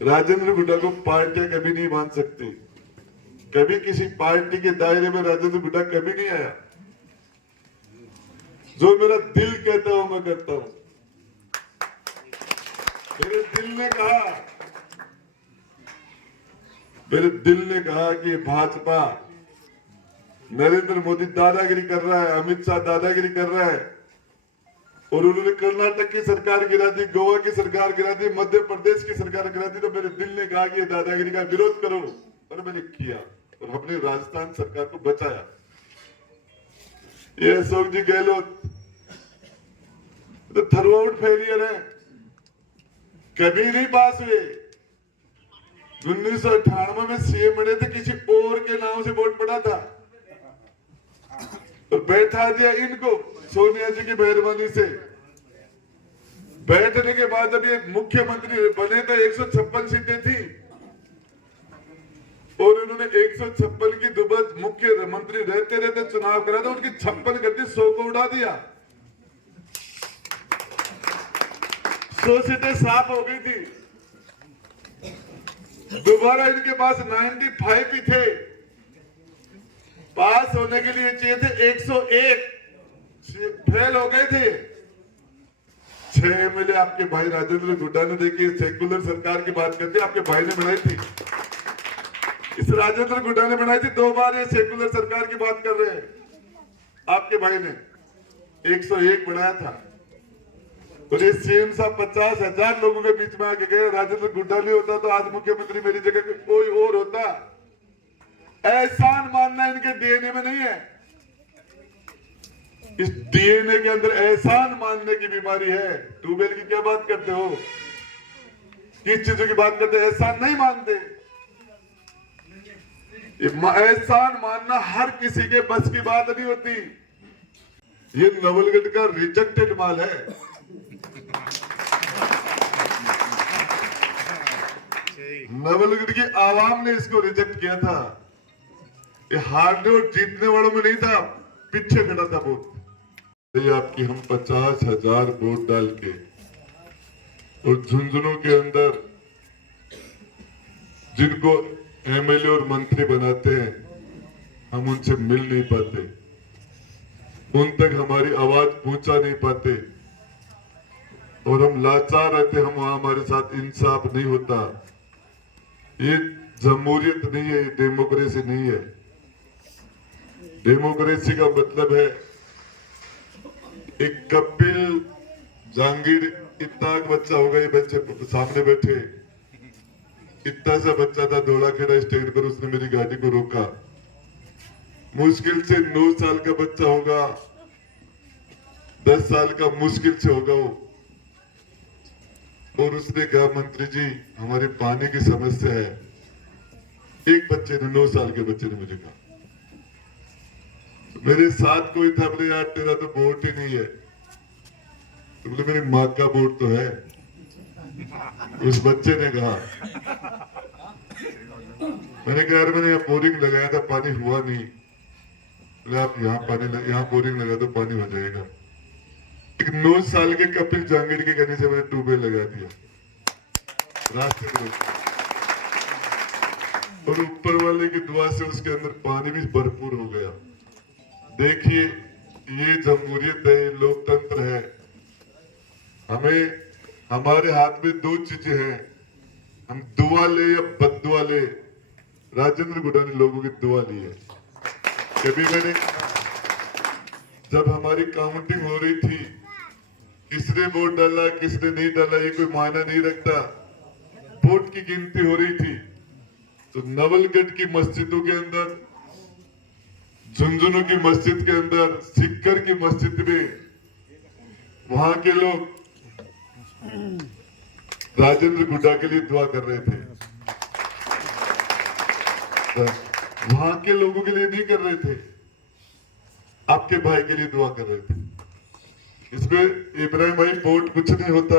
राजेंद्र गुड्डा को पार्टियां कभी नहीं मान सकती। कभी किसी पार्टी के दायरे में राजेंद्र गुड्डा कभी नहीं आया। जो मेरा दिल कहता हूं मैं करता हूं। मेरे दिल ने कहा कि भाजपा, नरेंद्र मोदी दादागिरी कर रहा है, अमित शाह दादागिरी कर रहा है, और उन्होंने कर्नाटक की सरकार गिरा दी, गोवा की सरकार गिरा दी, मध्य प्रदेश की सरकार गिरा दी। तो मेरे दिल ने कहा कि दादागिरी का विरोध करो, और मैंने किया और अपनी राजस्थान सरकार को बचाया। ये अशोक जी गहलोत तो थ्रू फेलियर है, कभी नहीं पास हुए। 1998 में सीएम बने थे, किसी और के नाम से वोट पड़ा था और बैठा दिया इनको सोनिया जी की मेहरबानी से। बैठने के बाद जब ये मुख्यमंत्री बने तो 156 सीटें थी और उन्होंने 156 की दुबद मुख्यमंत्री रहते रहते चुनाव करा था, उनकी 56 कर दी, 100 को उड़ा दिया। 100 सीटें साफ हो गई थी। दोबारा इनके पास 95 ही थे, पास होने के लिए चाहिए थे 101, फेल हो गए थे। 6 एमएलए आपके भाई राजेंद्र गुड्डा ने, देखिए सेक्युलर सरकार की बात करते, आपके भाई ने बनाई थी, इस राजेंद्र गुड्डा ने बनाई थी। 2 बार ये सेक्युलर सरकार की बात कर रहे हैं, आपके भाई ने 101 बनाया था। और ये सीएम साहब 50,000 लोगों के बीच में आके गए। राजेंद्र गुड्डा नहीं होता तो आज मुख्यमंत्री मेरी जगह कोई और होता। एहसान मानना इनके डीएनए में नहीं है। इस डीएनए के अंदर एहसान मानने की बीमारी है। ट्यूबवेल की क्या बात करते हो, किस चीजों की बात करते हो, एहसान नहीं मानते। एहसान मानना हर किसी के बस की बात नहीं होती। ये नवलगढ़ का रिजेक्टेड माल है। नवलगढ़ की आवाम ने इसको रिजेक्ट किया था। ये हारने और जीतने वालों में नहीं था, पीछे खड़ा था वोट। ये आपकी हम 50,000 वोट डाल के और झुंझुनों के अंदर जिनको एमएलए और मंत्री बनाते हैं, हम उनसे मिल नहीं पाते, उन तक हमारी आवाज पहुंचा नहीं पाते और हम लाचार रहते। हम वहां, हमारे साथ इंसाफ नहीं होता। ये जमहूरियत नहीं है, ये डेमोक्रेसी नहीं है। डेमोक्रेसी का मतलब है एक कपिल जहांगीर इतना बच्चा होगा, ये बच्चे सामने बैठे, इतना सा बच्चा था, दौड़ा खेड़ा स्टैंड पर, उसने मेरी गाड़ी को रोका। मुश्किल से 9 साल का बच्चा होगा, 10 साल का मुश्किल से होगा वो, और उसने कहा मंत्री जी हमारे पानी की समस्या है। एक बच्चे ने, 9 साल के बच्चे ने मुझे कहा। तो मेरे साथ कोई था, बोले यार तेरा तो वोट ही नहीं है। तो बोले मेरी माँ का वोट तो है। उस बच्चे ने कहा, मैंने कहा यार मैंने यहाँ बोरिंग लगाया था, पानी हुआ नहीं। बोले आप यहाँ बोरिंग लगा दो, पानी हो जाएगा। 9 साल के कपिल जहांगीर के कहने से मैंने ट्यूबवेल लगा दिया रास्ते में, और ऊपर वाले की दुआ से उसके अंदर पानी भी भरपूर हो गया। देखिए ये जमहूरियत है, ये लोकतंत्र है। हमें, हमारे हाथ में 2 चीजें हैं, हम दुआ ले या बद्दुआ ले। राजेंद्र गुड्डा ने लोगों की दुआ ली है। कभी मैंने, जब हमारी काउंटिंग हो रही थी, किसने वोट डाला किसने नहीं डाला ये कोई मायना नहीं रखता। वोट की गिनती हो रही थी तो नवलगढ़ की मस्जिदों के अंदर, झुंझुनू की मस्जिद के अंदर, सिक्कर की मस्जिद में, वहां के लोग राजेंद्र गुड्डा के लिए दुआ कर रहे थे। वहां के लोगों के लिए नहीं कर रहे थे, आपके भाई के लिए दुआ कर रहे थे। इसमें इब्राहिम भाई वोट कुछ नहीं होता,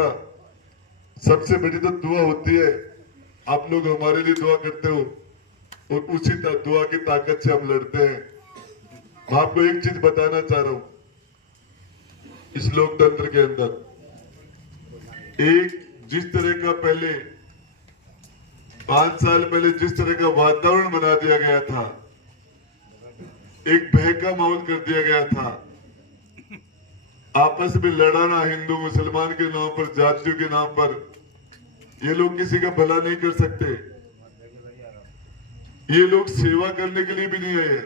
सबसे बड़ी तो दुआ होती है। आप लोग हमारे लिए दुआ करते हो और उसी दुआ की ताकत से हम लड़ते हैं। मैं आपको एक चीज बताना चाह रहा हूं, इस लोकतंत्र के अंदर एक जिस तरह का पहले 5 साल पहले जिस तरह का वातावरण बना दिया गया था, एक भय का माहौल कर दिया गया था, आपस में लड़ाना हिंदू मुसलमान के नाम पर, जातियों के नाम पर, ये लोग किसी का भला नहीं कर सकते। ये लोग सेवा करने के लिए भी नहीं आए,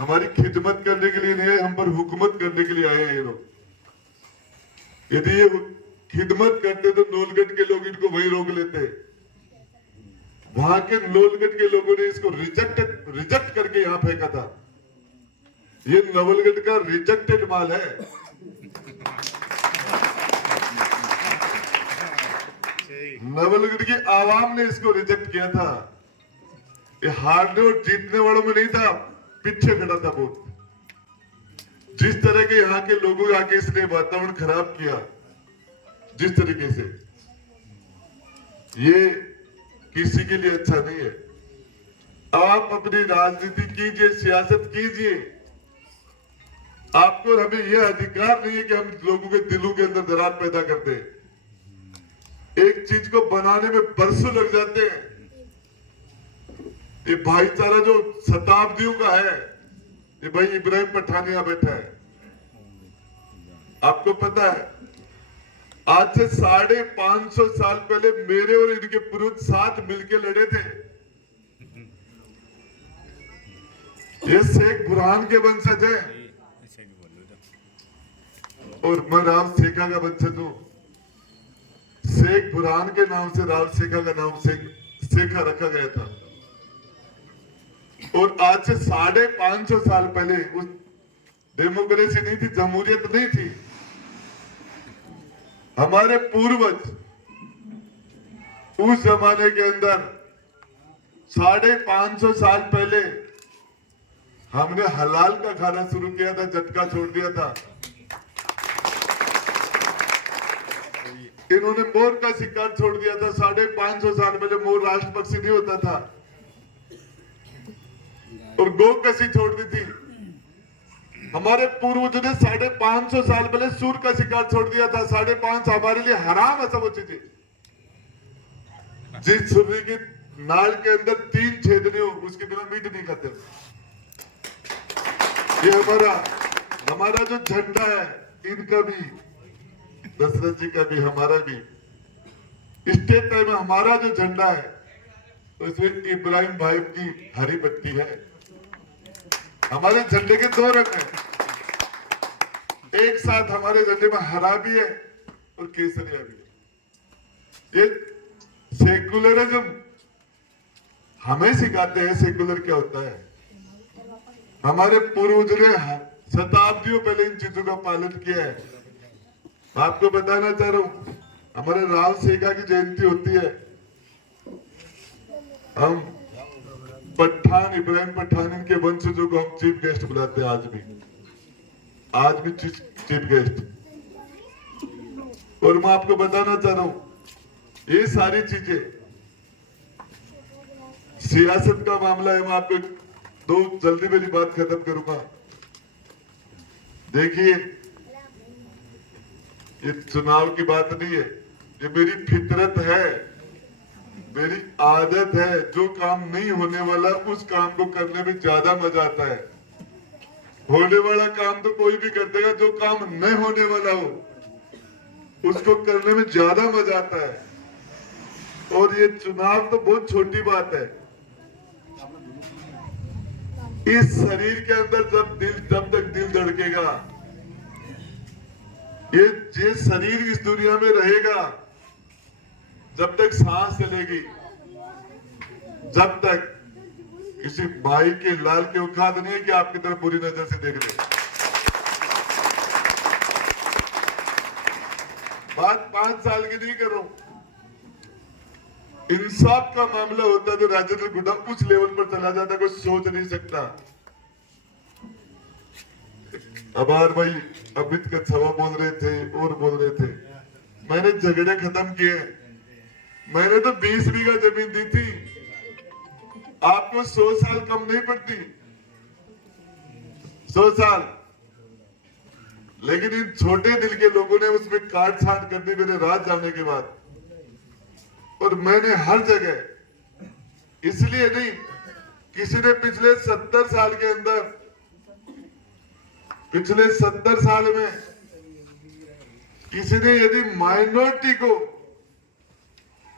हमारी खिदमत करने के लिए नहीं आए, हम पर हुकूमत करने के लिए आए हैं ये लोग। यदि ये खिदमत करते तो नोलगढ़ के लोग इनको वहीं रोक लेते। वहां के नोलगढ़ के लोगों ने इसको रिजेक्ट करके यहां फेंका था। ये नवलगढ़ का रिजेक्टेड माल है। नवलगढ़ की आवाम ने इसको रिजेक्ट किया था। ये हारने और जीतने वालों में नहीं था, पीछे खड़ा था बहुत। जिस तरह के यहाँ के लोगों आके इसने वातावरण खराब किया, जिस तरीके से, ये किसी के लिए अच्छा नहीं है। आप अपनी राजनीति कीजिए, सियासत कीजिए। आपको और हमें यह अधिकार नहीं है कि हम लोगों के दिलों के अंदर दरार पैदा कर दें। एक चीज को बनाने में बरसों लग जाते हैं। ये भाईचारा जो शताब्दियों का है, ये भाई इब्राहिम पठान यहां बैठा है। आपको पता है, आज से 550 साल पहले मेरे और इनके पूर्वज साथ मिलकर लड़े थे। ये शेख बुरहान के वंशज है और मैं राव शेखा का वंशज हूं। शेख बुरहान के नाम से राव शेखा का नाम शेखा रखा गया था। और आज से 550 साल पहले उस डेमोक्रेसी नहीं थी, जमहूरियत नहीं थी। हमारे पूर्वज उस जमाने के अंदर 550 साल पहले हमने हलाल का खाना शुरू किया था, झटका छोड़ दिया था। इन्होंने मोर का शिकार छोड़ दिया था। 550 साल पहले मोर राष्ट्र पक्षी नहीं होता था। और गौ कसी छोड़ दी थी। हमारे पूर्वजों ने 550 साल पहले सूर का शिकार छोड़ दिया था। 550 हमारे लिए हराम है सब वो चीजें। जिस सूर्य की नाल के अंदर 3 छेदने हो, उसके बिना मीट नहीं खाते। ये हमारा जो झंडा है, इनका भी, दशरथ जी का भी, हमारा भी, स्टेट टाइम में हमारा जो झंडा है, तो इसमें इब्राहिम भाई की हरी पट्टी है। हमारे झंडे के 2 रंग हैं। एक साथ हमारे झंडे में हरा भी है और केसरिया भी है। ये सेकुलरिज्म हमें सिखाते हैं सेकुलर क्या होता है। हमारे पूर्वजों ने शताब्दियों पहले इन चीजों का पालन किया है। आपको बताना चाह रहा हूं, हमारे राव शेखा की जयंती होती है। हम पठान, इब्राहिम पठान, इनके वंशजों को हम चीफ गेस्ट बुलाते हैं। आज भी चीफ गेस्ट। और मैं आपको बताना चाह रहा हूं, ये सारी चीजें सियासत का मामला है। मैं आपको 2 जल्दी मेरी बात खत्म करूंगा। देखिए, ये चुनाव की बात नहीं है, ये मेरी फितरत है, मेरी आदत है। जो काम नहीं होने वाला, उस काम को करने में ज्यादा मजा आता है। होने वाला काम तो कोई भी कर देगा, जो काम नहीं होने वाला हो उसको करने में ज्यादा मजा आता है। और ये चुनाव तो बहुत छोटी बात है। इस शरीर के अंदर जब तक दिल धड़केगा, ये शरीर इस दुनिया में रहेगा, जब तक सांस चलेगी, जब तक किसी भाई के लाल के औकात नहीं है कि आपकी तरफ बुरी नजर से देख ले। बात 5 साल की नहीं कर रहा हूं। इंसाफ का मामला होता है तो राजेंद्र गुड्डा उस लेवल पर चला जाता, कोई सोच नहीं सकता। अबार भाई अमित का छवा बोल रहे थे और बोल रहे थे, मैंने झगड़े खत्म किए। मैंने तो 20 बीघा जमीन दी थी, आपको 100 साल कम नहीं पड़ती, 100 साल। लेकिन इन छोटे दिल के लोगों ने उसमें काट छाट कर दी मेरे राज जाने के बाद। और मैंने हर जगह इसलिए नहीं, किसी ने पिछले 70 साल के अंदर, पिछले 70 साल में किसी ने यदि माइनॉरिटी को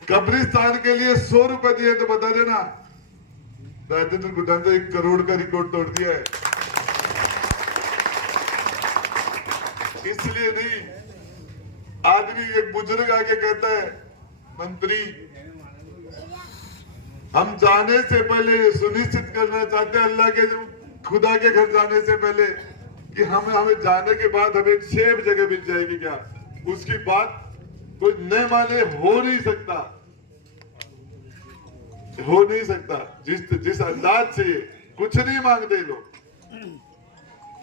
कब्रिस्तान के लिए 100 रुपए दिए तो बता देना, राजेंद्र गुड्डा ने 1 करोड़ का रिकॉर्ड तोड़ दिया है। इसलिए नहीं, आदमी एक बुजुर्ग आके कहता है, मंत्री हम जाने से पहले ये सुनिश्चित करना चाहते हैं अल्लाह के, खुदा के घर जाने से पहले कि हमें जाने के बाद हमें एक सेफ जगह मिल जाएगी क्या। उसकी बात कोई न माने हो नहीं सकता, हो नहीं सकता। जिस अंदाज से कुछ नहीं मांगते लोग,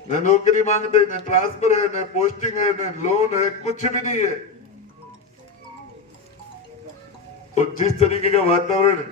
न नौकरी मांगते, न ट्रांसफर है, न पोस्टिंग है, न लोन है, कुछ भी नहीं है। और जिस तरीके का वातावरण